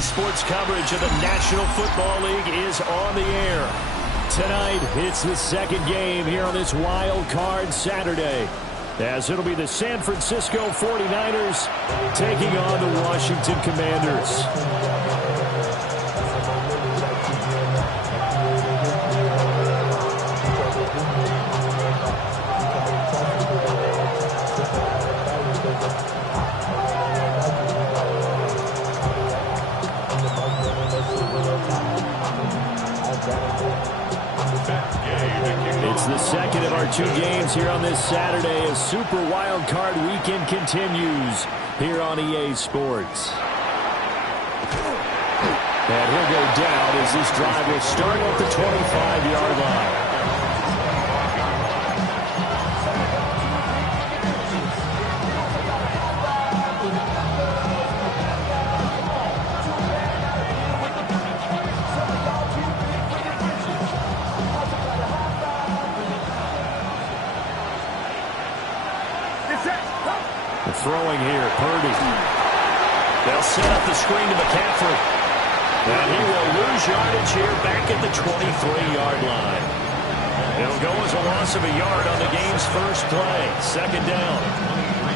EA Sports coverage of the National Football League is on the air. Tonight, it's the second game here on this Wild Card Saturday, as it'll be the San Francisco 49ers taking on the Washington Commanders. It's the second of our two games here on this Saturday as Super Wild Card Weekend continues here on EA Sports. And he'll go down as this drive will start at the 25-yard line. Throwing here, Purdy. They'll set up the screen to McCaffrey. And he will lose yardage here back at the 23-yard line. It'll go as a loss of a yard on the game's first play. Second down.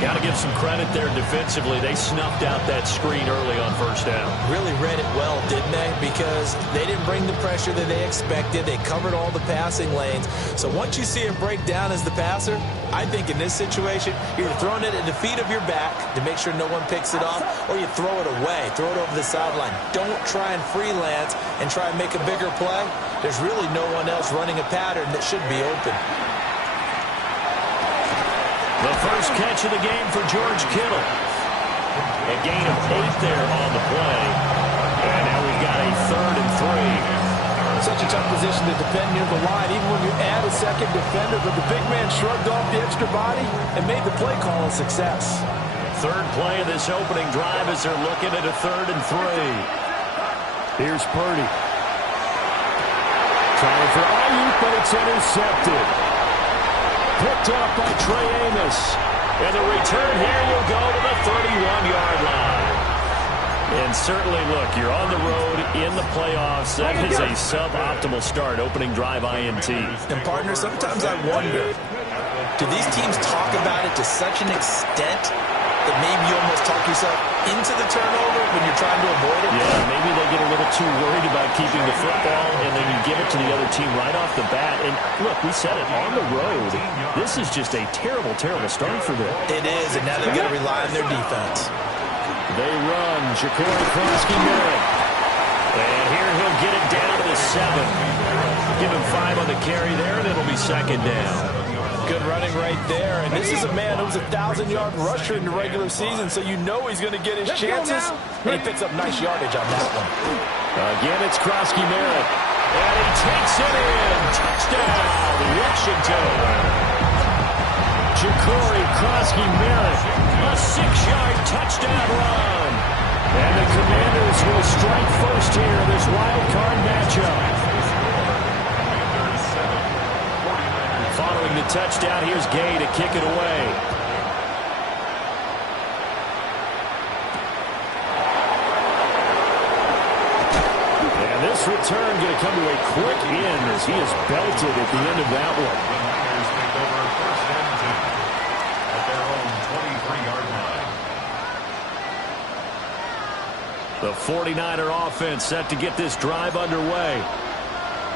Got to give some credit there defensively. They snuffed out that screen early on first down. Really read it well, didn't they? Because they didn't bring the pressure that they expected. They covered all the passing lanes. So once you see it break down as the passer, I think in this situation, you're throwing it at the feet of your back to make sure no one picks it off, or you throw it away, throw it over the sideline. Don't try and freelance and try and make a bigger play. There's really no one else running a pattern that should be open. The first catch of the game for George Kittle. A gain of 8 there on the play. And now we've got a 3rd and 3. Such a tough position to defend near the line, even when you add a second defender, but the big man shrugged off the extra body and made the play call a success. Third play of this opening drive as they're looking at a 3rd and 3. Here's Purdy. Trying for Ayuk, but it's intercepted. Picked up by Trey Amos. And the return here will go to the 31-yard line. And certainly, look, you're on the road in the playoffs. That is a suboptimal start, opening drive INT. And, partner, sometimes I wonder, do these teams talk about it to such an extent that maybe you almost talk yourself into the turnover when you're trying to avoid it? Yeah, maybe they get a little too worried about keeping the football, and then you give it to the other team right off the bat. And, look, we said it, on the road, this is just a terrible, terrible start for them. It is, and now they've got to rely on their defense. They run. Ja'Cory Krosky-Merritt. And here he'll get it down to the 7. Give him 5 on the carry there, and it'll be second down. Good running right there. And this is a man who was a 1,000-yard rusher in the regular season, so you know he's going to get his chances. And he picks up nice yardage on that one. Again, it's Krosky-Merritt. And he takes it in. Touchdown, Washington. Ja'Cory Krosky-Merritt. A 6-yard touchdown run. And the Commanders will strike first here in this wild card matchup. Following the touchdown, here's Gay to kick it away. And this return going to come to a quick end as he is belted at the end of that one. The 49er offense set to get this drive underway.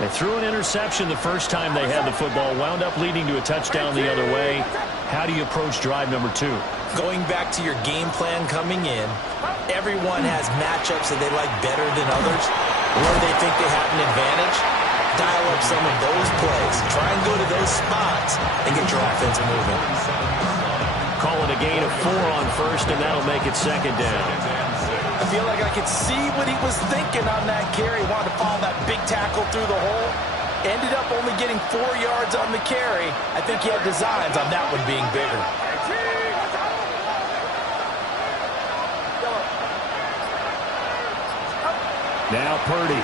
They threw an interception the first time they had the football, wound up leading to a touchdown the other way. How do you approach drive number 2? Going back to your game plan coming in, everyone has matchups that they like better than others, or they think they have an advantage. Dial up some of those plays. Try and go to those spots and get your offense moving. Call it a gain of 4 on first, and that'll make it second down. I feel like I could see what he was thinking on that carry. Wanted to follow that big tackle through the hole. Ended up only getting 4 yards on the carry. I think he had designs on that one being bigger. Now Purdy.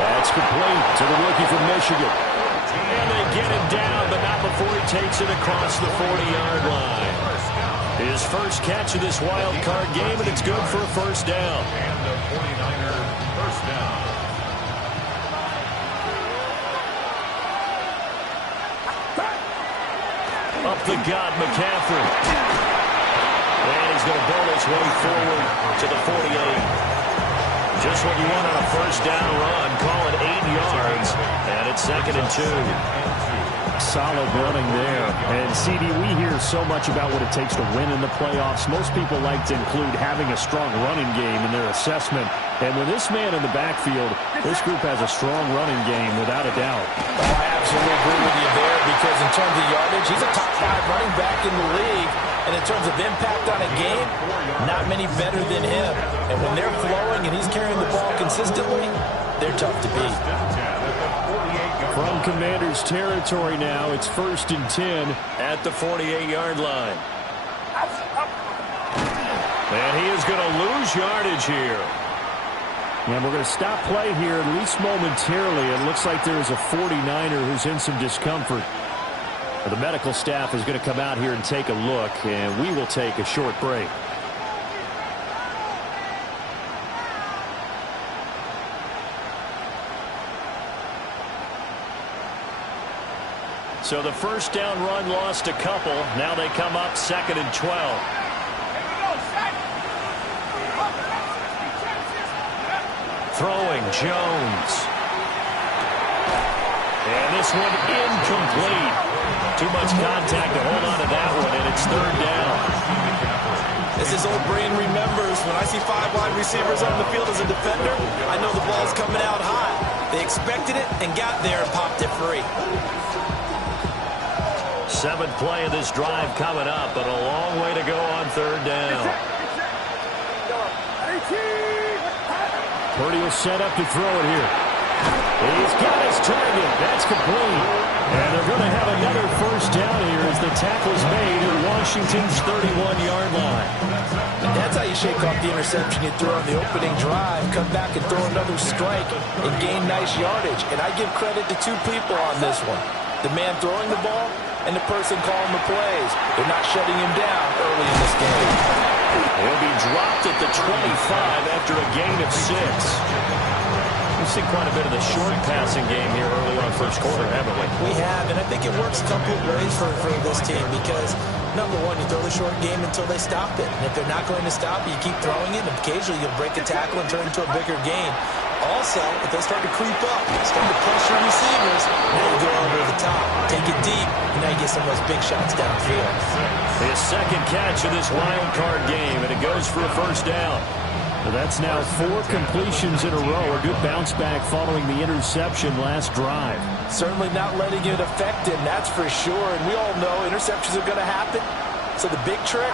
That's complete to the rookie from Michigan. And they get him down, but not before he takes it across the 40-yard line. His first catch of this wild card game, and it's good for a first down. And the 49er first down. Up the gut, McCaffrey. And he's going to build his way forward to the 48. Just what you want on a first down run. Call it 8 yards. And it's 2nd and 2. Solid running there. And, CD, we hear so much about what it takes to win in the playoffs. Most people like to include having a strong running game in their assessment. And with this man in the backfield, this group has a strong running game without a doubt. Oh, I absolutely agree with you there because in terms of yardage, he's a top 5 running back in the league. And in terms of impact on a game, not many better than him. And when they're flowing and he's carrying the ball consistently, they're tough to beat. From Commanders territory now, it's 1st and 10 at the 48-yard line. And he is going to lose yardage here. And we're going to stop play here, at least momentarily. It looks like there is a 49er who's in some discomfort. The medical staff is going to come out here and take a look, and we will take a short break. So the first down run lost a couple. Now they come up 2nd and 12. Throwing Jones. And this one incomplete. Too much contact to hold on to that one, and it's 3rd down. As his old brain remembers, when I see 5 wide receivers on the field as a defender, I know the ball's coming out hot. They expected it and got there and popped it free. 7th play of this drive coming up, but a long way to go on 3rd down. Purdy will set up to throw it here. He's got his target. That's complete. And they're going to have another first down here as the tackle's made at Washington's 31-yard line. And that's how you shake off the interception you threw on the opening drive, come back and throw another strike and gain nice yardage. And I give credit to 2 people on this one. The man throwing the ball and the person calling the plays. They're not shutting him down early in this game. He'll be dropped at the 25 after a gain of 6. We've seen quite a bit of the short passing game here early on first quarter, haven't we? We have, and I think it works a couple of ways for this team because, number one, you throw the short game until they stop it. And if they're not going to stop it, you keep throwing it, and occasionally you'll break a tackle and turn it into a bigger gain. Also, if they start to creep up, start to pressure receivers, now you go over the top, take it deep, and now you get some of those big shots downfield. His 2nd catch of this wild card game, and it goes for a first down. Well, that's now 4 completions in a row. A good bounce back following the interception last drive. Certainly not letting it affect him, that's for sure. And we all know interceptions are going to happen. So the big trick,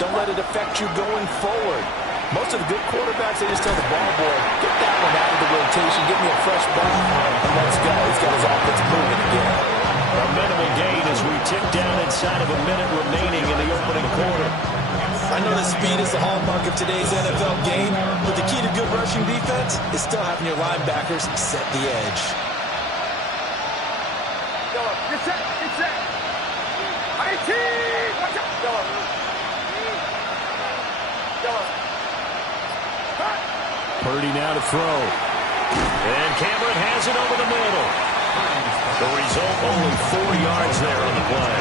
don't let it affect you going forward. Most of the good quarterbacks, they just tell the ball boy, get that one out of the rotation, give me a fresh bat, and let's go. He's got his offense moving again. A minimal gain as we tick down inside of a minute remaining in the opening quarter. I know that speed is the hallmark of today's NFL game, but the key to good rushing defense is still having your linebackers set the edge. Get set, get set. IT! Watch out! Purdy now to throw. And Cameron has it over the middle. The result, only 4 yards there on the play.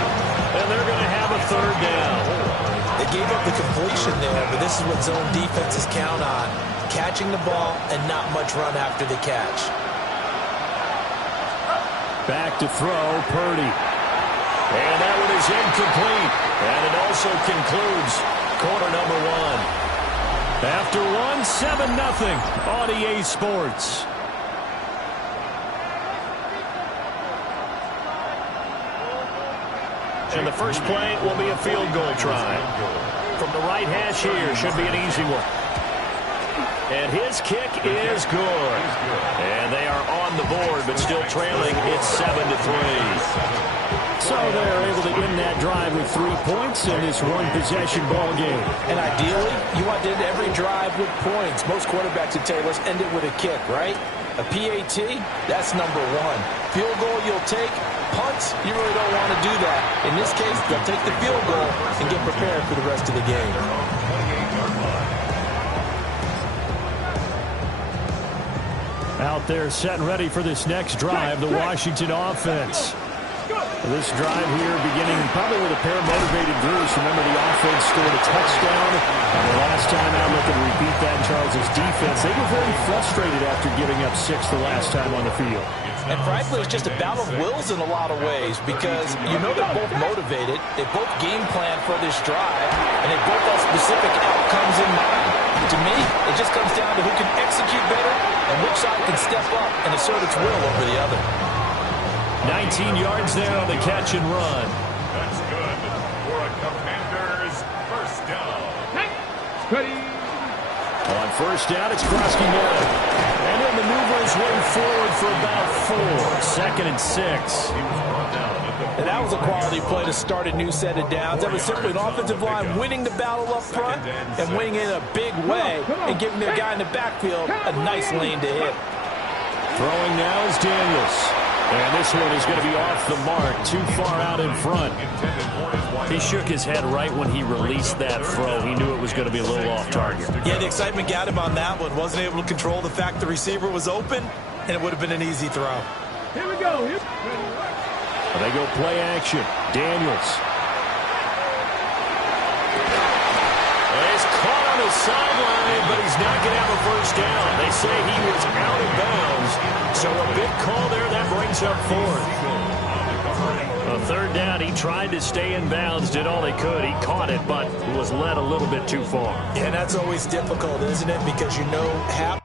And they're going to have a 3rd down. They gave up the completion there, but this is what zone defenses count on. Catching the ball and not much run after the catch. Back to throw, Purdy. And that one is incomplete. And it also concludes quarter number 1. After 1, 7-0 on EA Sports. And the first play will be a field goal try. From the right hash here, should be an easy one. And his kick is good. And they are on the board, but still trailing. It's 7-3. So they're able to end that drive with 3 points in this one-possession ball game. And ideally, you want to end every drive with points. Most quarterbacks would tell you, let's end it with a kick, right? A PAT, that's number 1. Field goal you'll take, punts, you really don't want to do that. In this case, they'll take the field goal and get prepared for the rest of the game. Out there set and ready for this next drive, the Washington offense. This drive here beginning probably with a pair of motivated Bruce. Remember, the offense scored a touchdown. And the last time out, looking to repeat that in Charles' defense. They were very frustrated after giving up 6 the last time on the field. And frankly, it's just a battle of wills in a lot of ways because you know they're both motivated. They both game plan for this drive, and they both have specific outcomes in mind. To me, it just comes down to who can execute better and which side can step up and assert its will over the other. 19 yards there on the catch and run. That's good for a Commanders first down. Ready. On first down, it's Krosky Merritt. And he'll maneuver his way forward for about 4. 2nd and 6. And that was a quality play to start a new set of downs. That was simply an offensive line winning the battle up front and winning in a big way and giving their guy in the backfield a nice lane to hit. Throwing now is Daniels. And this one is going to be off the mark, too far out in front. He shook his head right when he released that throw. He knew it was going to be a little off target. Yeah, the excitement got him on that one. Wasn't able to control the fact the receiver was open, and it would have been an easy throw. Here we go. They go play action. Daniels. He's caught on the sideline, but he's not going to have a first down. They say he was out of bounds, so a big call there. That brings up 4th. A 3rd down, he tried to stay in bounds, did all he could. He caught it, but was led a little bit too far. Yeah, and that's always difficult, isn't it? Because you know half.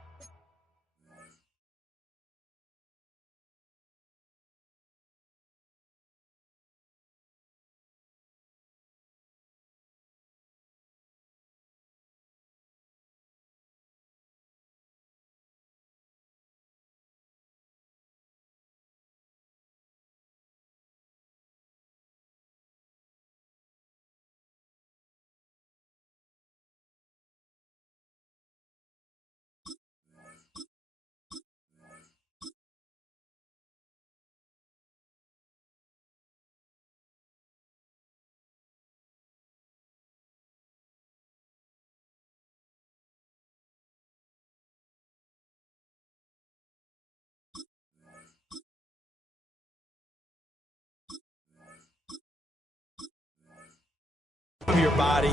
Of your body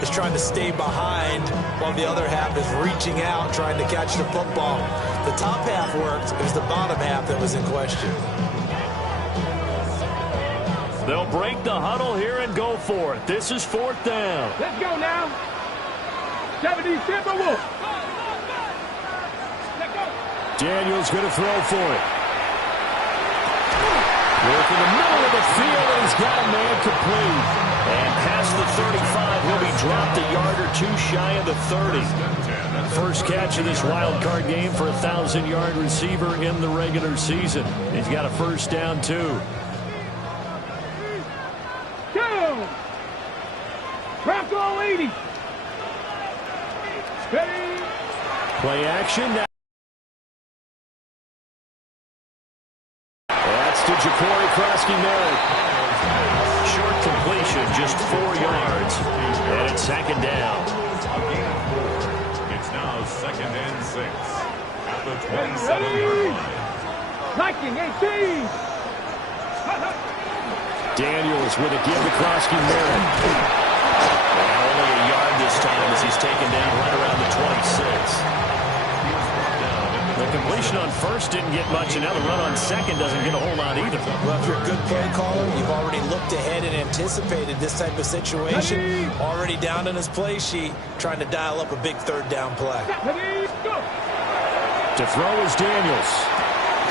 is trying to stay behind while the other half is reaching out trying to catch the football. The top half worked. It was the bottom half that was in question. They'll break the huddle here and go for it. This is 4th down. Let's go now. 70 Timberwolves. Let's go. Daniels going to throw for it. Work in the middle of the field, and he's got a man complete. And past the 35, he'll be dropped a yard or 2 shy of the 30. First catch of this wild card game for a 1,000-yard receiver in the regular season. He's got a first down, too. Go. Bronco 80. Ready. Play action. That's to Ja'Cory Krosky Merritt. Short completion, just 4 yards. And it's 2nd down. It's now 2nd and 6 at the 27-yard line. Liking 18. Daniels with a give to Krosky Merritt. And only a yard this time as he's taken down right around the 26. The completion on first didn't get much, and now the run on second doesn't get a whole lot either. Well, if you're a good play caller, you've already looked ahead and anticipated this type of situation. Already down in his play sheet, trying to dial up a big 3rd down play. Ready. Go. To throw is Daniels.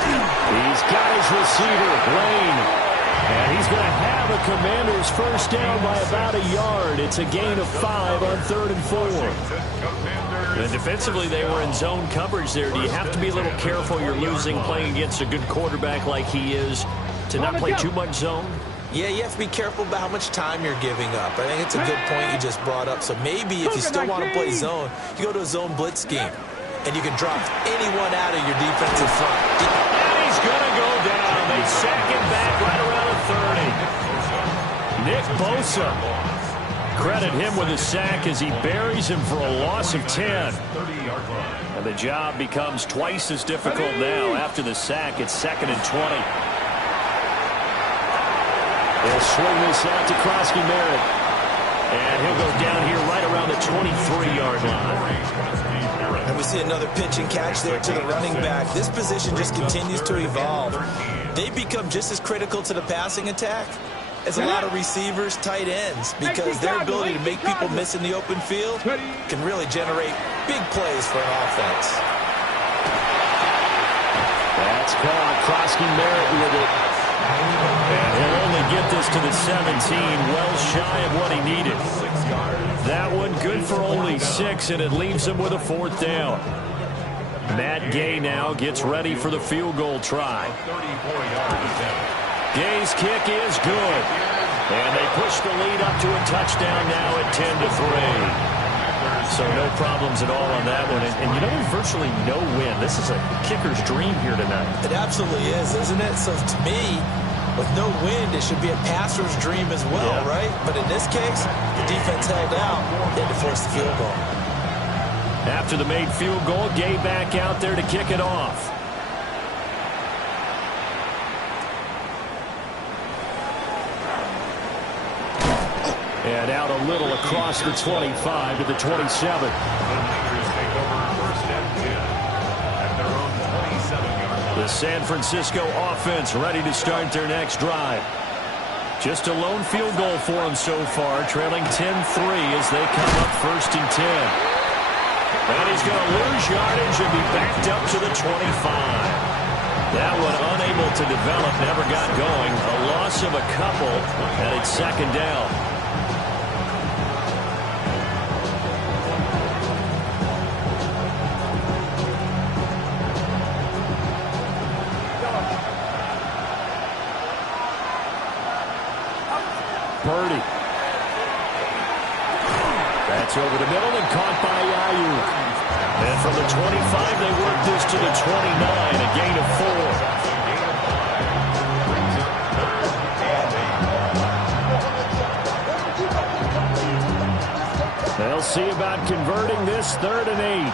He's got his receiver, Lane. And he's going to have a Commander's first down by about a yard. It's a gain of 5 on 3rd and 4. And defensively, they were in zone coverage there. Do you have to be a little careful? You're losing playing against a good quarterback like he is to not play too much zone? Yeah, you have to be careful about how much time you're giving up. I think it's a good point you just brought up. So maybe if you still want to play zone, you go to a zone blitz scheme, and you can drop anyone out of your defensive front. And he's going to go down. They second, back right around the 30. Nick Bosa. Credit him with a sack as he buries him for a loss of 10. And the job becomes twice as difficult now after the sack. It's 2nd and 20. They'll swing this out to Krosky Merritt. And he'll go down here right around the 23-yard line. And we see another pitch and catch there to the running back. This position just continues to evolve. They become just as critical to the passing attack as a lot of receivers, tight ends, because their ability to make people miss in the open field can really generate big plays for an offense. That's caught. Krosky Merritt with it. And he'll only get this to the 17, well shy of what he needed. That one good for only 6, and it leaves him with a 4th down. Matt Gay now gets ready for the field goal try. Gay's kick is good. And they push the lead up to a touchdown now at 10-3. So no problems at all on that one. And you know, there's virtually no wind. This is a kicker's dream here tonight. It absolutely is, isn't it? So to me, with no wind, it should be a passer's dream as well, right? But in this case, the defense held out. They had to force the field goal. After the made field goal, Gay back out there to kick it off. And out a little across the 25 to the 27. The San Francisco offense ready to start their next drive. Just a lone field goal for them so far, trailing 10-3 as they come up 1st and 10. And he's going to lose yardage and be backed up to the 25. That one unable to develop, never got going. A loss of a couple, and it's 2nd down. Purdy. That's over the middle and caught by Ayuk. And from the 25, they work this to the 29, a gain of 4. They'll see about converting this 3rd and 8.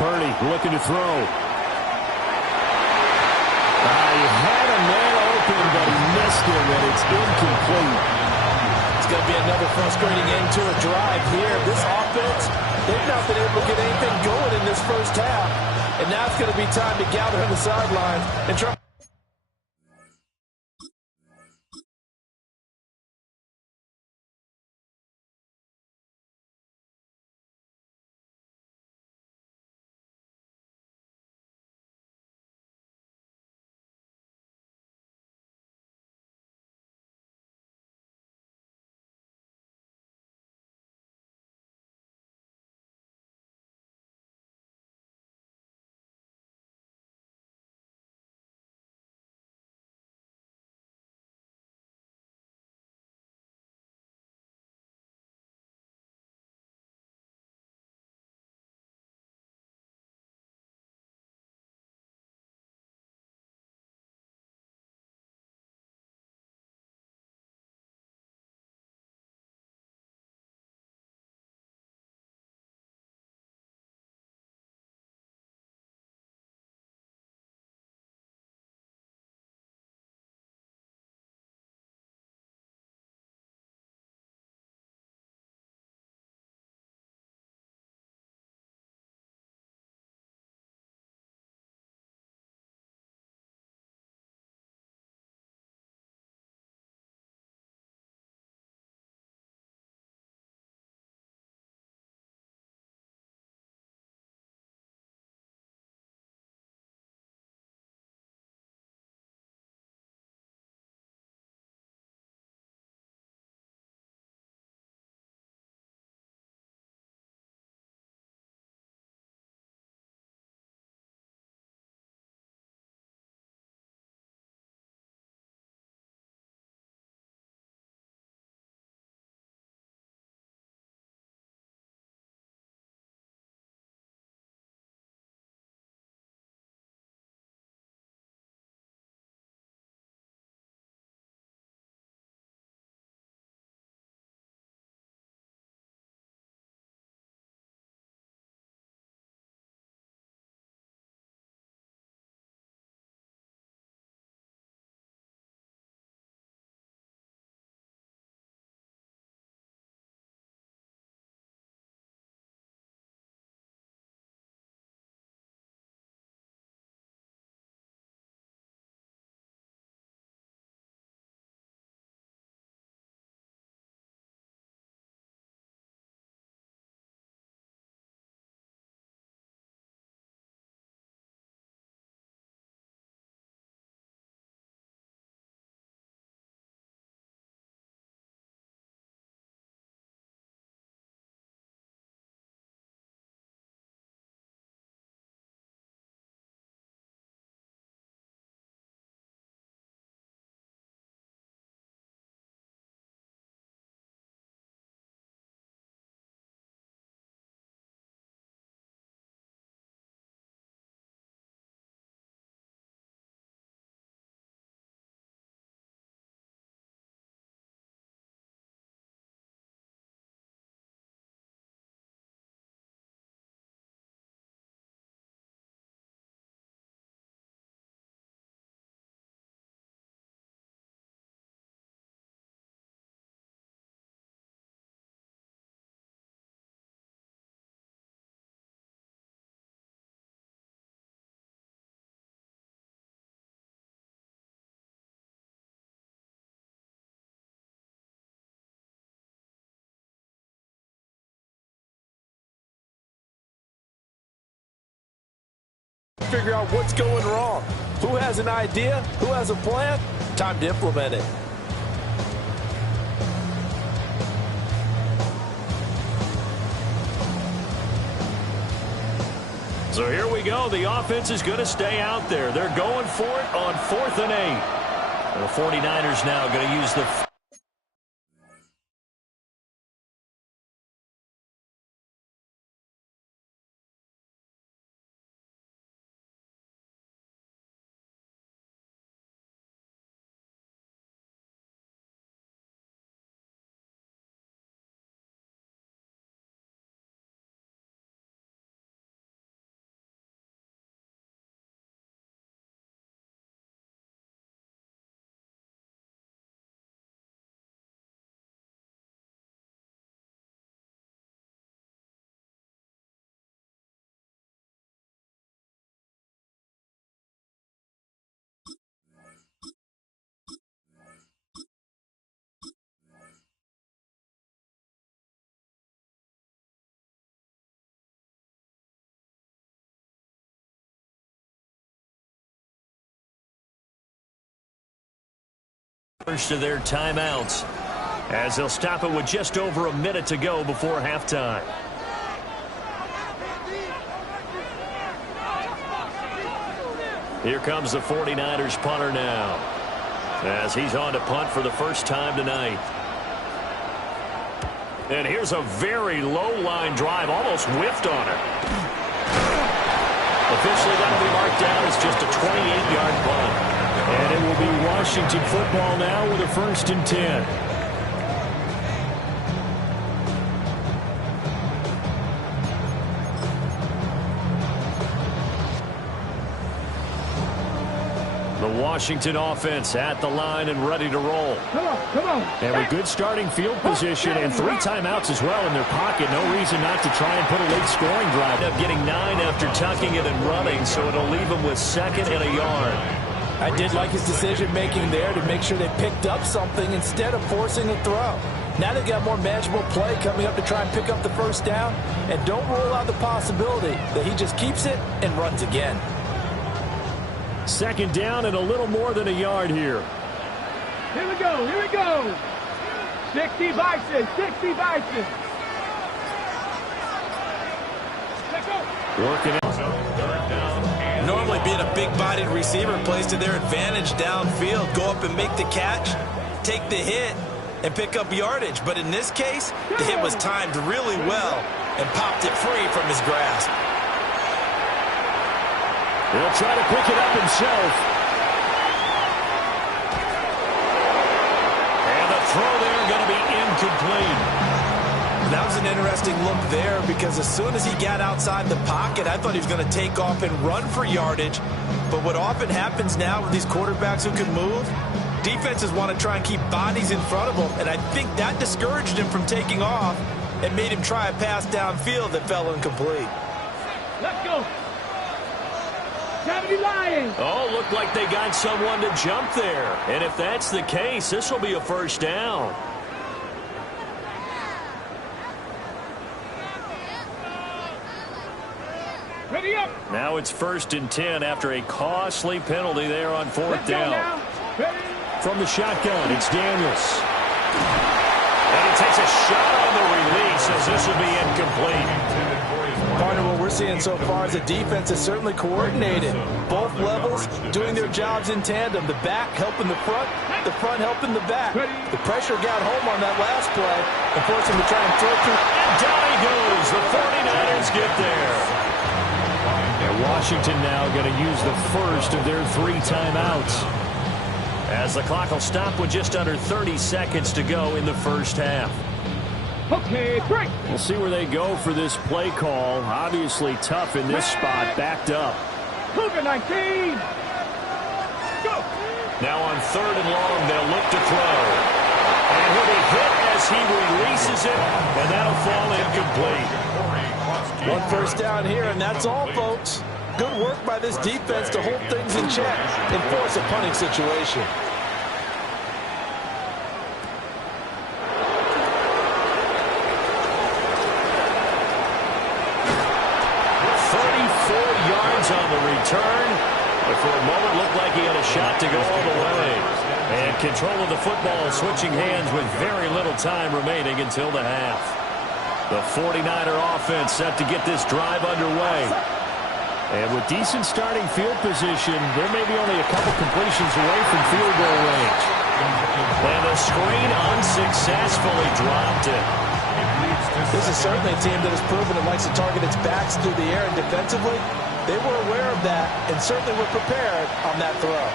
Purdy looking to throw. He had a man open, but he missed him, and it's incomplete. It's going to be another frustrating end to a drive here. This offense, they've not been able to get anything going in this first half. And now it's going to be time to gather on the sidelines and try. Figure out what's going wrong. Who has an idea? Who has a plan? Time to implement it. So here we go. The offense is going to stay out there. They're going for it on 4th and 8. The 49ers now going to use the... First of their timeouts as they'll stop it with just over a minute to go before halftime. Here comes the 49ers punter now as he's on to punt for the first time tonight. And here's a very low line drive, almost whiffed on it. Officially that will be marked down as just a 28-yard punt. And it will be Washington football now with a 1st and 10. The Washington offense at the line and ready to roll. Come on. And with good starting field position and 3 timeouts as well in their pocket, no reason not to try and put a late scoring drive. End up getting 9 after tucking it and running, so it'll leave them with 2nd and a yard. I did like his decision-making there to make sure they picked up something instead of forcing a throw. Now they've got more manageable play coming up to try and pick up the first down, and don't rule out the possibility that he just keeps it and runs again. 2nd down and a little more than a yard here. Here we go. 60 Bison. Let's go. Working it. Normally being a big-bodied receiver plays to their advantage downfield. Go up and make the catch, take the hit, and pick up yardage. But in this case, the hit was timed really well and popped it free from his grasp. He'll try to pick it up himself. And the throw there going to be incomplete. That was an interesting look there because as soon as he got outside the pocket, I thought he was going to take off and run for yardage. But what often happens now with these quarterbacks who can move, defenses want to try and keep bodies in front of them, and I think that discouraged him from taking off and made him try a pass downfield that fell incomplete. Let's go. 70 Lions. Oh, looked like they got someone to jump there. And if that's the case, this will be a 1st down. Ready up. Now it's 1st and 10 after a costly penalty there on 4th down. From the shotgun, it's Daniels. And he takes a shot on the release as this will be incomplete. Partner, what we're seeing so far is the defense is certainly coordinated. Both levels doing their jobs in tandem. The back helping the front helping the back. The pressure got home on that last play and forced him to try and throw through. And down he goes. The 49ers get there. And Washington now going to use the first of their 3 timeouts. As the clock will stop with just under 30 seconds to go in the first half. Okay, break. We'll see where they go for this play call. Obviously tough in this spot, backed up. Cougar 19. Go. Now on 3rd and long, they'll look to throw. And he'll be hit as he releases it, and that'll fall incomplete. 1 first down here, and that's all, folks. Good work by this defense to hold things in check and force a punting situation. 34 yards on the return. But for a moment, looked like he had a shot to go all the way. And control of the football switching hands with very little time remaining until the half. The 49er offense set to get this drive underway. And with decent starting field position, there may be only a couple completions away from field goal range. And the screen unsuccessfully dropped it. This is certainly a team that has proven it likes to target its backs through the air, and defensively, they were aware of that and certainly were prepared on that throw.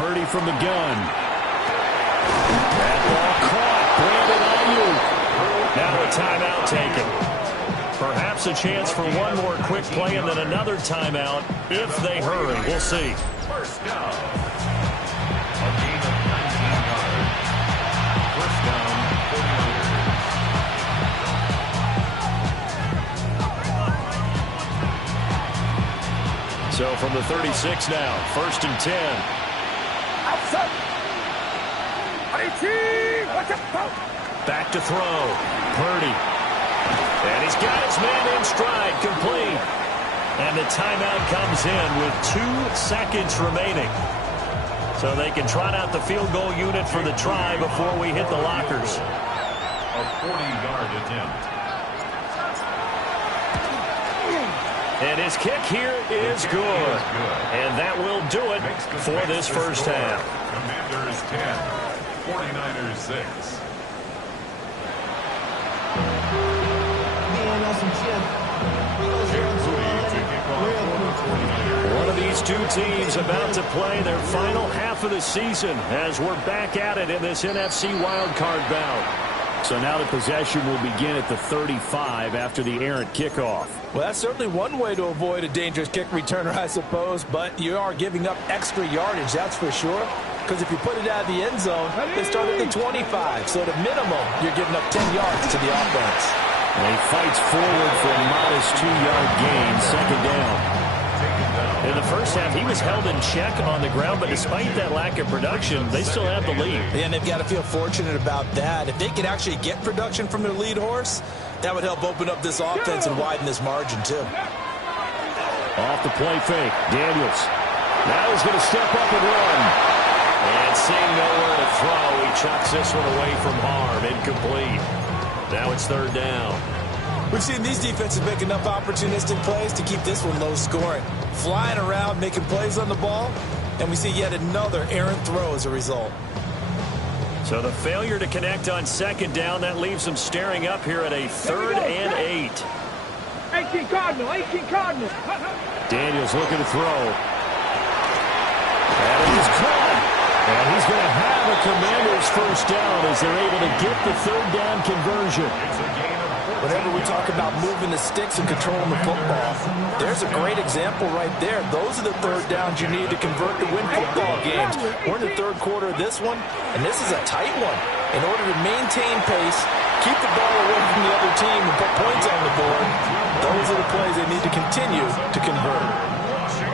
Purdy from the gun. That ball caught. Brandon Ayuk. Now a timeout taken. Perhaps a chance for one more quick play and then another timeout if they hurry. We'll see. First down. A gain of 19 yards. First down, 49ers. So from the 36 now, 1st and 10. Outside. Back to throw. Purdy. And he's got his man in stride, complete. And the timeout comes in with 2 seconds remaining. So they can trot out the field goal unit for the try before we hit the lockers. A 40-yard attempt. And his kick here is good. And that will do it for this first half. Commanders 10, 49ers 6. One of these two teams about to play their final half of the season as we're back at it in this NFC wildcard bout. So now the possession will begin at the 35 after the errant kickoff. Well, that's certainly one way to avoid a dangerous kick returner, I suppose, but you are giving up extra yardage, that's for sure. Because if you put it out of the end zone, they start at the 25. So at a minimum, you're giving up 10 yards to the offense. And he fights forward for a modest 2-yard gain, 2nd down. In the first half, he was held in check on the ground, but despite that lack of production, they still have the lead. And they've got to feel fortunate about that. If they could actually get production from their lead horse, that would help open up this offense and widen this margin, too. Off the play fake, Daniels. Now he's going to step up and run. And seeing nowhere to throw, he chucks this one away from harm. Incomplete. Now it's 3rd down. We've seen these defenses make enough opportunistic plays to keep this one low scoring. Flying around, making plays on the ball, and we see yet another errant throw as a result. So the failure to connect on 2nd down, that leaves them staring up here at a 3rd and 8. 18 Cardinal, 18 Cardinal. Daniels looking to throw. And he's caught. And he's going to have a Commanders first down as they're able to get the 3rd down conversion. Whenever we talk about moving the sticks and controlling the football, there's a great example right there. Those are the 3rd downs you need to convert to win football games. We're in the 3rd quarter of this one, and this is a tight one. In order to maintain pace, keep the ball away from the other team, and put points on the board, those are the plays they need to continue to convert.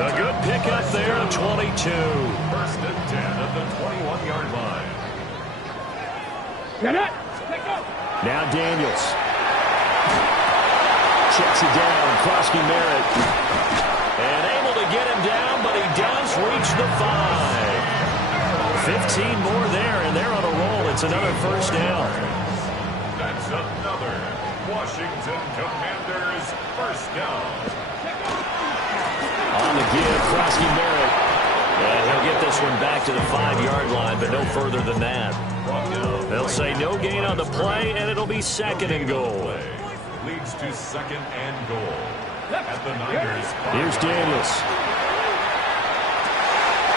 A good pickup there, 22. 1st and 10 at the 21-yard line. Now Daniels. Checks it down, Krosky Merritt. And able to get him down, but he does reach the 5. 15 more there, and they're on a roll. It's another first down. That's another Washington Commanders first down. On the give, Krosky Merritt. And he'll get this one back to the 5-yard line, but no further than that. They'll say no gain on the play, and it'll be 2nd and goal. Leads to 2nd and goal. At the Niners. Here's Daniels.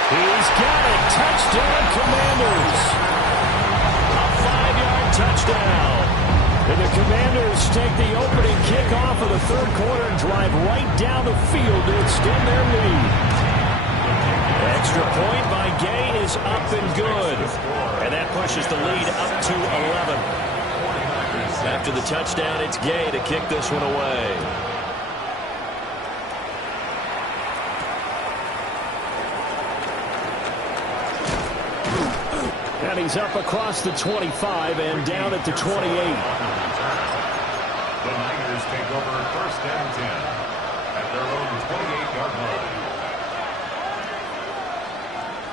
He's got it. Touchdown, Commanders. A 5-yard touchdown. And the Commanders take the opening kickoff of the 3rd quarter and drive right down the field to extend their lead. Extra point by Gay is up and good. And that pushes the lead up to 11. After the touchdown, it's Gay to kick this one away. And he's up across the 25 and down at the 28. The Niners take over 1st and 10 at their own 28-yard line.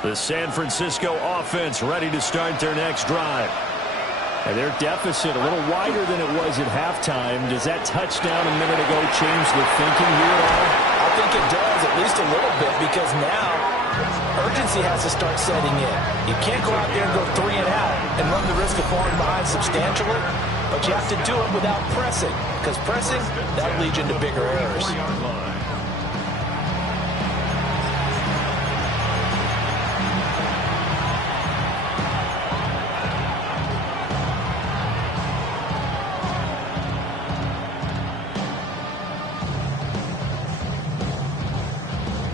The San Francisco offense ready to start their next drive. And their deficit a little wider than it was at halftime. Does that touchdown a minute ago change the thinking here at all? I think it does, at least a little bit, because now urgency has to start setting in. You can't go out there and go 3 and out and run the risk of falling behind substantially, but you have to do it without pressing, because pressing, that leads you into bigger errors.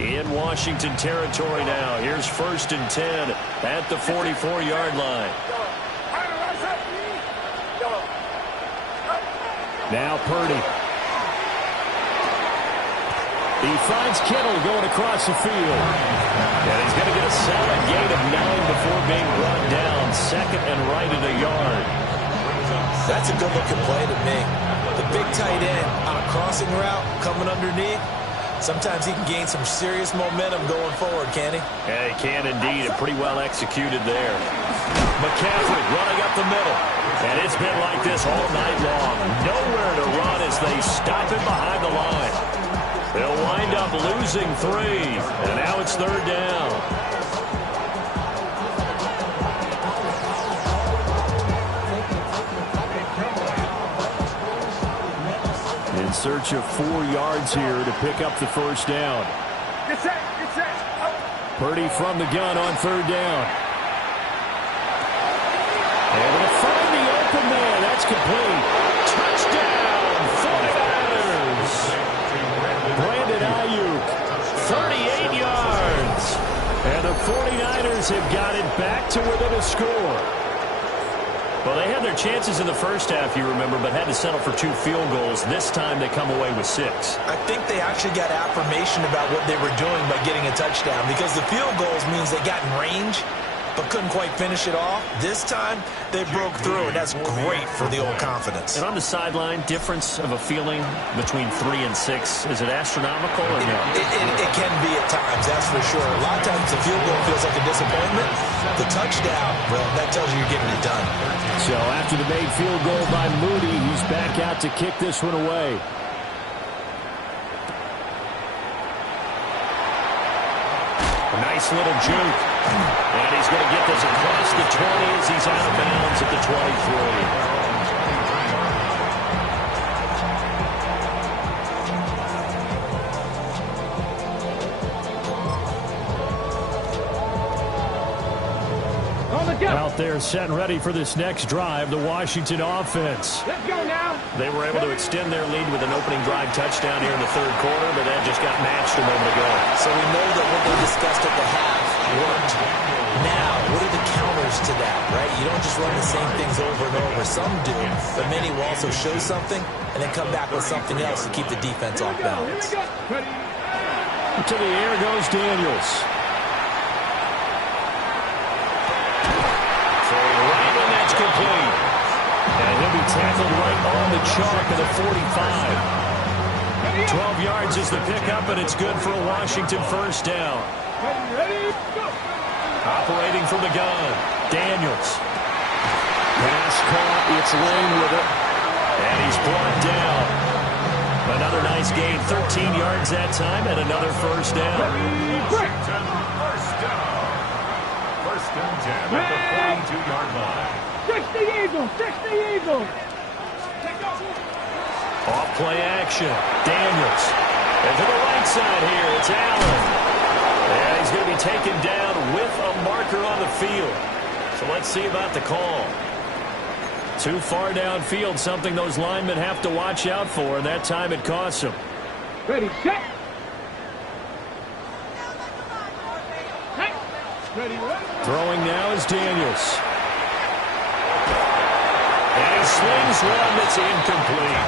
In Washington territory now. Here's 1st and 10 at the 44-yard line. Now Purdy. He finds Kittle going across the field. And he's going to get a solid gain of 9 before being brought down. 2nd and right at a yard. That's a good-looking play to me. The big tight end on a crossing route coming underneath. Sometimes he can gain some serious momentum going forward, can he? Yeah, he can indeed. And pretty well executed there. McCaffrey running up the middle. And it's been like this all night long. Nowhere to run as they stop him behind the line. They'll wind up losing 3. And now it's 3rd down. In search of 4 yards here to pick up the 1st down. Get set, get set. Purdy from the gun on 3rd down. And they'll find the open man. That's complete. Touchdown, 49ers. Brandon Ayuk, 38 yards. And the 49ers have got it back to within a score. Well, they had their chances in the first half, you remember, but had to settle for 2 field goals. This time they come away with 6. I think they actually got affirmation about what they were doing by getting a touchdown, because the field goals means they got in range but couldn't quite finish it off. This time they broke through, and that's great for the old confidence. And on the sideline, difference of a feeling between 3 and 6, is it astronomical or no? It can be at times, that's for sure. A lot of times the field goal feels like a disappointment. The touchdown, well, that tells you you're getting it done. So after the made field goal by Moody, he's back out to kick this one away. A nice little juke. And he's going to get this across the 20 as he's out of bounds at the 23. Out there set and ready for this next drive, the Washington offense. Let's go now. They were able to extend their lead with an opening drive touchdown here in the 3rd quarter, but that just got matched a moment ago. So we know that what they discussed at the half worked. Now, what are the counters to that, right? You don't just run the same things over and over. Some do, but many will also show something and then come back with something else to keep the defense off balance. To the air goes Daniels. That's complete. And he'll be tackled right on the chalk of the 45. 12 yards is the pickup, and it's good for a Washington 1st down. Ready, go. Operating from the gun, Daniels. Pass caught, it's Lane with it. And he's brought down. Another nice gain, 13 yards that time, and another 1st down. Washington 1st down. 1st and 10 at the 42-yard line. 60 Eagles, 60 Eagles. Off play action, Daniels. And to the right side here, it's Allen. And he's going to be taken down with a marker on the field. So let's see about the call. Too far downfield, something those linemen have to watch out for, and that time it costs them. Ready, set. Ready, ready. Throwing now is Daniels. And he slings one that's incomplete.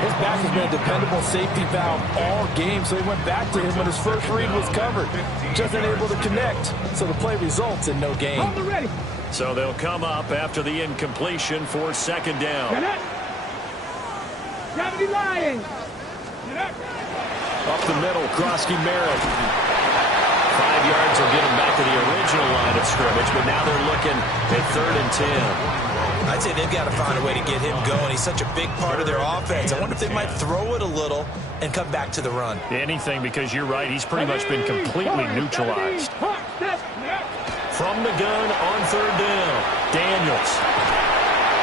His back has been a dependable safety valve all game, so he went back to him when his first read was covered. Just unable to connect, so the play results in no gain. Hold the ready. So they'll come up after the incompletion for 2nd down. Get it. Gravity Lions. Up the middle, Krosky Merritt. 5 yards will get him back to the original line of scrimmage, but now they're looking at 3rd and 10. I'd say they've got to find a way to get him going. He's such a big part of their offense. I wonder if they might throw it a little and come back to the run. Anything, because you're right. He's pretty much been completely neutralized. From the gun on 3rd down, Daniels.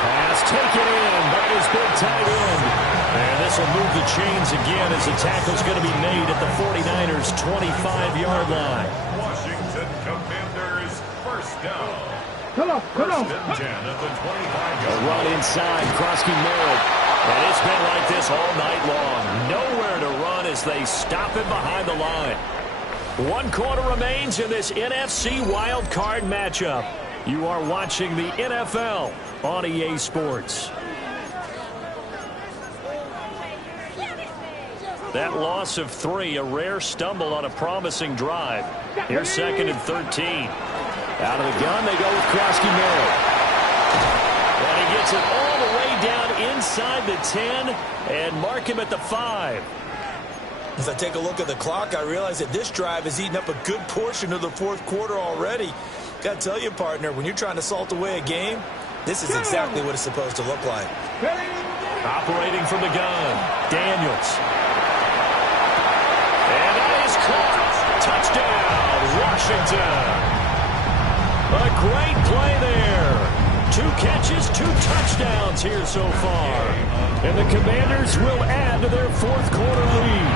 Pass taken in by his big tight end. And this will move the chains again as the tackle's going to be made at the 49ers' 25-yard line. Washington Commanders, first down. Come on. First and 10 at the 25-yard A run inside, Krosky Merritt. And it's been like this all night long. Nowhere to run as they stop him behind the line. 1 quarter remains in this NFC Wild Card matchup. You are watching the NFL on EA Sports. That loss of 3, a rare stumble on a promising drive. Here's 2nd and 13. Out of the gun, they go with Krosky Merritt. And he gets it all the way down inside the 10 and mark him at the 5. As I take a look at the clock, I realize that this drive has eaten up a good portion of the 4th quarter already. Got to tell you, partner, when you're trying to salt away a game, this is exactly what it's supposed to look like. Operating from the gun, Daniels. And that is caught. Touchdown, Washington. A great play there. 2 catches, 2 touchdowns here so far. And the Commanders will add to their 4th quarter lead.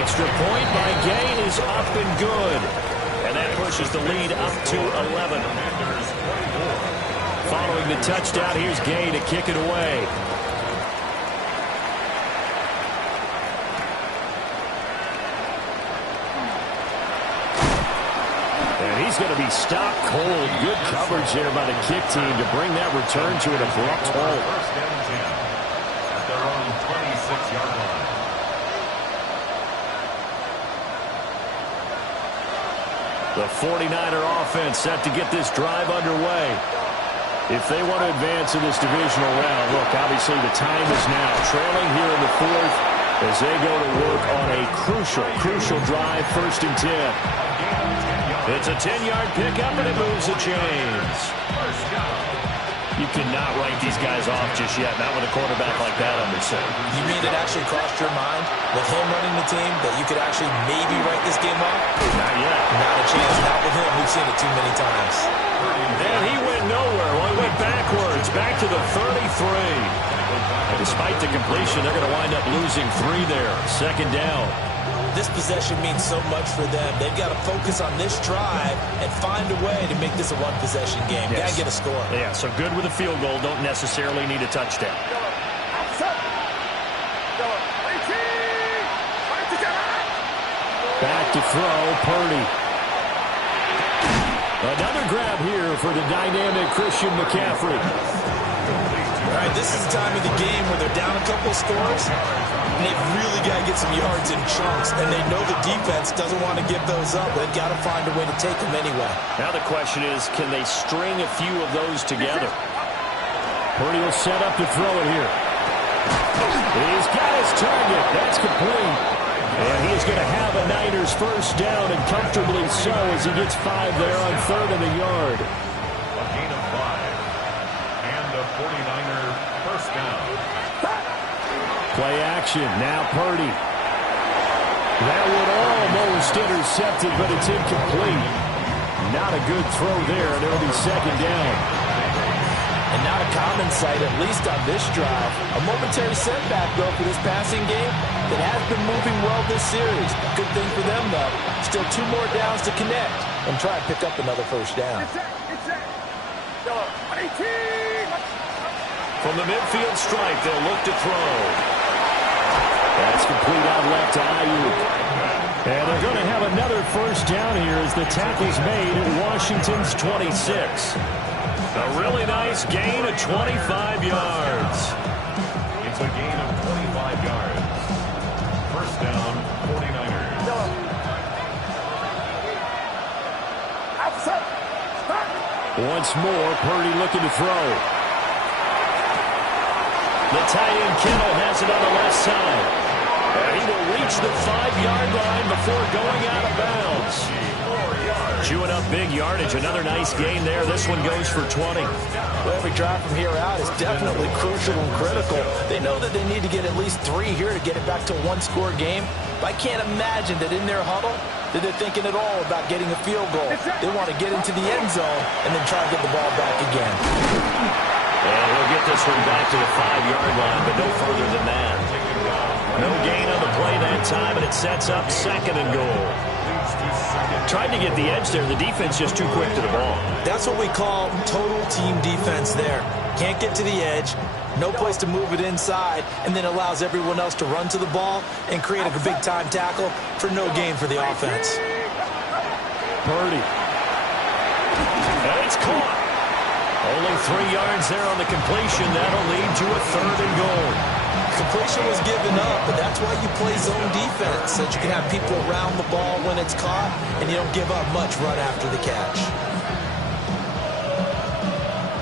Extra point by Gay is up and good. And that pushes the lead up to 11. Following the touchdown, here's Gay to kick it away. And he's going to be stopped cold. Good coverage there by the kick team to bring that return to an abrupt halt. First and 10 at their own 26-yard line. The 49er offense set to get this drive underway. If they want to advance in this divisional round, look, obviously the time is now. Trailing here in the 4th as they go to work on a crucial drive, 1st and 10. It's a 10-yard pickup, and it moves the chains. You cannot write these guys off just yet, not with a quarterback like that under center. You mean it actually crossed your mind with him running the team that you could actually maybe write this game off? Not yet. Not a chance. Not with him. We've seen it too many times. And he went nowhere. Well, he went backwards, back to the 33. And despite the completion, they're going to wind up losing 3 there. 2nd down. This possession means so much for them. They've got to focus on this drive and find a way to make this a one-possession game. Yes. Got to get a score. Yeah, so good with a field goal. Don't necessarily need a touchdown. Back to throw, Purdy. Another grab here for the dynamic Christian McCaffrey. All right, this is the time of the game where they're down a couple of scores, and they've really got to get some yards in chunks, and they know the defense doesn't want to give those up. They've got to find a way to take them anyway. Now the question is, can they string a few of those together? Purdy will set up to throw it here. He's got his target. That's complete. And he is going to have a Niners 1st down, and comfortably so as he gets 5 there on 3rd and a yard. A gain of 5. And a 49er 1st down. Play action. Now Purdy. That would almost intercept it, but it's incomplete. Not a good throw there, and it'll be 2nd down. And not a common sight, at least on this drive. A momentary setback, though, for this passing game that has been moving well this series. Good thing for them, though. Still 2 more downs to connect and try and pick up another 1st down. From the midfield stripe, they'll look to throw. That's complete out left to Ayuk. And they're going to have another 1st down here as the tackle's made at Washington's 26. A really nice gain of 25 yards. It's a gain of 25 yards. 1st down, 49ers. Once more, Purdy looking to throw. The tight end Kittle has it on the left side. reach the 5-yard line before going out of bounds. Chewing up big yardage. Another nice gain there. This one goes for 20. Well, every drive from here out is definitely crucial and critical. They know that they need to get at least 3 here to get it back to a one-score game. But I can't imagine that in their huddle that they're thinking at all about getting a field goal. They want to get into the end zone and then try to get the ball back again. And he'll get this one back to the 5-yard line, but no further than that. No gain on the play that time, and it sets up 2nd and goal. Tried to get the edge there. The defense just too quick to the ball. That's what we call total team defense there. Can't get to the edge, no place to move it inside, and then allows everyone else to run to the ball and create a big-time tackle for no gain for the offense. Purdy. And it's caught. Only 3 yards there on the completion. That'll lead to a 3rd and goal. Completion was given up, but that's why you play zone defense, so that you can have people around the ball when it's caught, and you don't give up much run after the catch.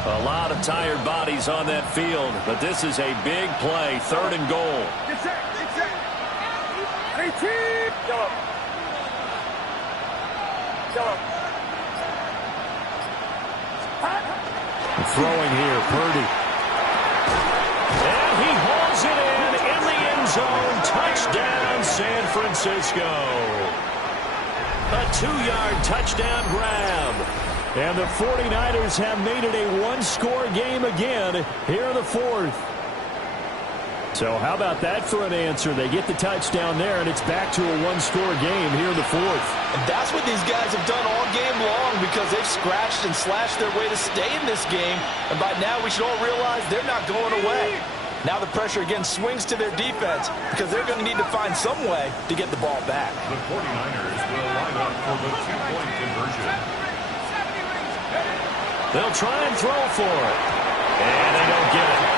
A lot of tired bodies on that field, but this is a big play. 3rd and goal. Get set. 18. Go. Throwing here, Purdy. And he hauls it in the end zone. Touchdown, San Francisco. A 2-yard touchdown grab. And the 49ers have made it a one-score game again here in the 4th. So how about that for an answer? They get the touchdown there, and it's back to a one-score game here in the 4th. And that's what these guys have done all game long because they've scratched and slashed their way to stay in this game. And by now, we should all realize they're not going away. Now the pressure again swings to their defense because they're going to need to find some way to get the ball back. The 49ers will line up for the 2-point conversion. They'll try and throw for it. And they don't get it.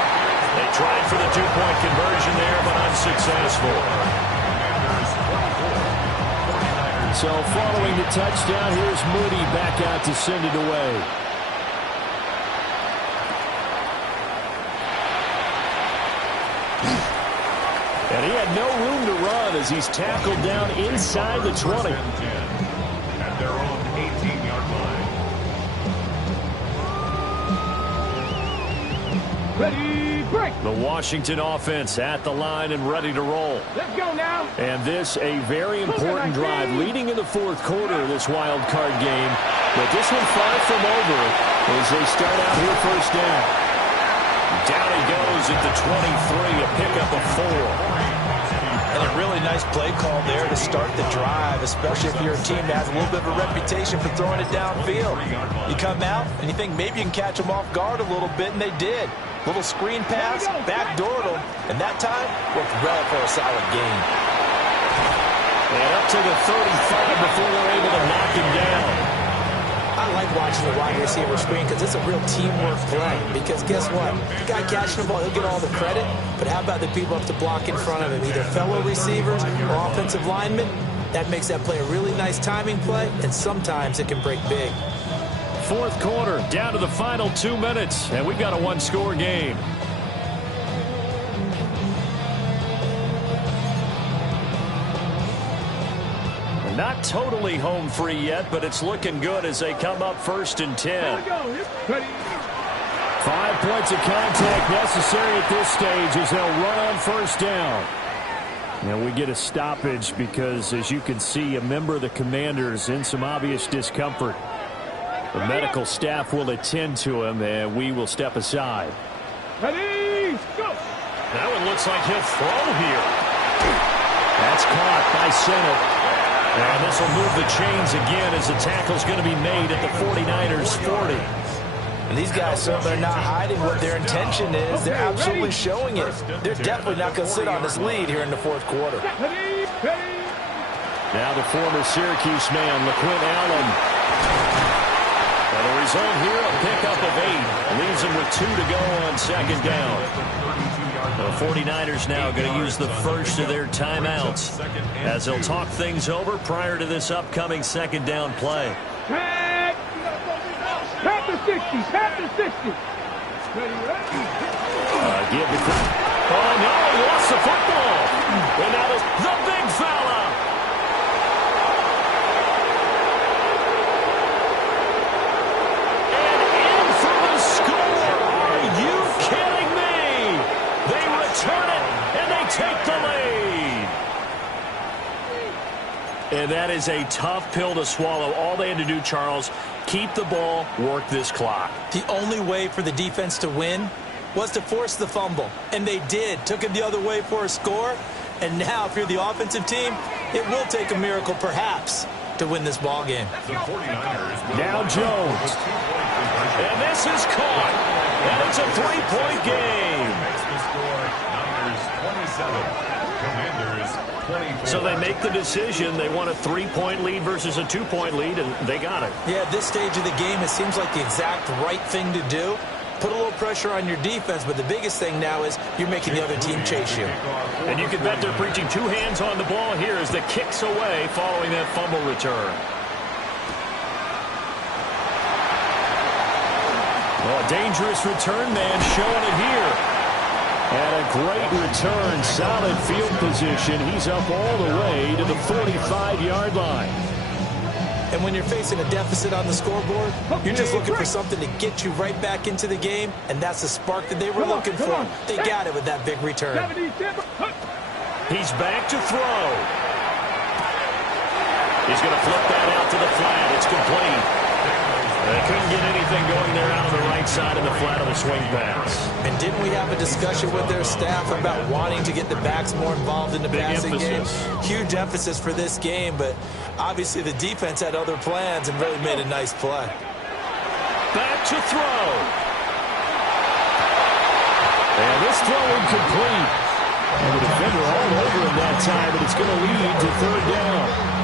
They tried for the 2-point conversion there, but unsuccessful. So following the touchdown, here's Moody back out to send it away. And he had no room to run as he's tackled down inside the 20. At their own 18-yard line. Ready, break. The Washington offense at the line and ready to roll. Let's go now. And this a very important drive leading in the 4th quarter of this wild card game. But this one far from over as they start out here 1st down. Down he goes at the 23, a pickup of 4. And a really nice play call there to start the drive, especially if you're a team that has a little bit of a reputation for throwing it downfield. You come out and you think maybe you can catch them off guard a little bit, and they did. Little screen pass, backdoored them, and that time worked well for a solid gain. And up to the 35 before they're able to knock him down. I like watching the wide receiver screen because it's a real teamwork play. Because guess what? The guy catching the ball, he'll get all the credit. But how about the people up to block in front of him? Either fellow receivers or offensive linemen. That makes that play a really nice timing play, and sometimes it can break big. 4th quarter, down to the final 2 minutes, and we've got a one-score game. Not totally home free yet, but it's looking good as they come up 1st and 10. 5 points of contact necessary at this stage as they'll run on 1st down. And we get a stoppage because, as you can see, a member of the Commanders in some obvious discomfort. The medical staff will attend to him, and we will step aside. Ready, go. That one looks like he'll throw here. That's caught by Sennett. And this will move the chains again as the tackle's going to be made at the 49ers 40. And these guys certainly are not hiding what their intention is. They're absolutely showing it. They're definitely not going to sit on this lead here in the 4th quarter. Now the former Syracuse man, LaQuint Allen. And the result here, a pickup of 8. Leaves him with 2 to go on 2nd down. The 49ers now going to use the first of their timeouts as they'll talk things over prior to this upcoming 2nd down play. Pat the 60. Pat the 60. Ready. Oh, no, he lost the football. And now the big foul. return it, and they take the lead. And that is a tough pill to swallow. All they had to do, Charles, keep the ball, work this clock. The only way for the defense to win was to force the fumble. And they did. Took it the other way for a score. And now, if you're the offensive team, it will take a miracle, perhaps, to win this ball game. Now Jones. And this is caught. And it's a three-point game. So they make the decision. They want a three-point lead versus a two-point lead, and they got it. Yeah, at this stage of the game, it seems like the exact right thing to do. Put a little pressure on your defense, but the biggest thing now is you're making the other team chase you. And you can bet they're preaching two hands on the ball here as the kick's away following that fumble return. Well, a dangerous return man showing it here. And a great return, solid field position. He's up all the way to the 45-yard line. And when you're facing a deficit on the scoreboard, you're just looking for something to get you right back into the game, and that's the spark that they were looking for. They got it with that big return. He's back to throw. He's going to flip that out to the flat. It's complete. They couldn't get anything going there out on the right side of the flat of the swing pass. And didn't we have a discussion with their staff about wanting to get the backs more involved in the passing game? Huge emphasis for this game, but obviously the defense had other plans and really made a nice play. Back to throw. And this throw incomplete. And the defender all over him that time, but it's going to lead to third down.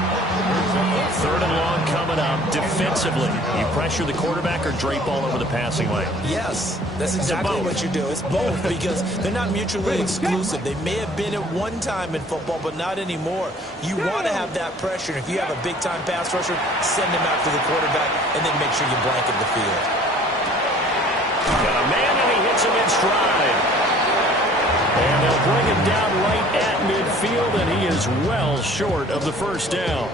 Third and long coming up. Defensively, you pressure the quarterback or drape all over the passing lane? Yes, that's exactly what you do. It's both because they're not mutually exclusive. They may have been at one time in football, but not anymore. You want to have that pressure. If you have a big-time pass rusher, send him after the quarterback and then make sure you blanket the field. Got a man, and he hits him in stride. And they'll bring him down right at midfield, and he is well short of the first down.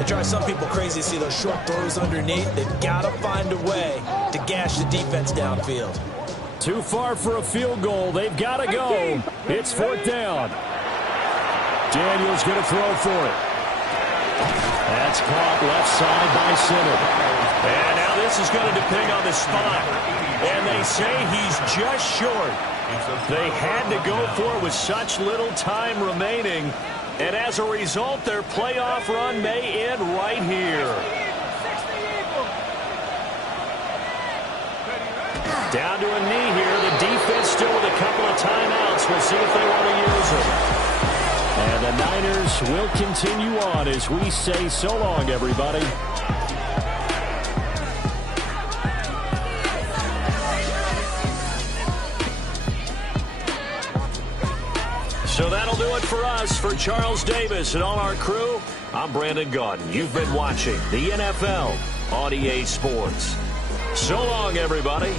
It drives some people crazy to see those short throws underneath. They've got to find a way to gash the defense downfield. Too far for a field goal. They've got to go. It's fourth down. Daniels going to throw for it. That's caught left side by center. And now this is going to depend on the spot. And they say he's just short. They had to go for it with such little time remaining. And as a result, their playoff run may end right here. Down to a knee here. The defense still with a couple of timeouts. We'll see if they want to use them. And the Niners will continue on as we say so long, everybody. So that'll do it for us. For Charles Davis and all our crew, I'm Brandon Gaudin. You've been watching the NFL on EA Sports. So long, everybody.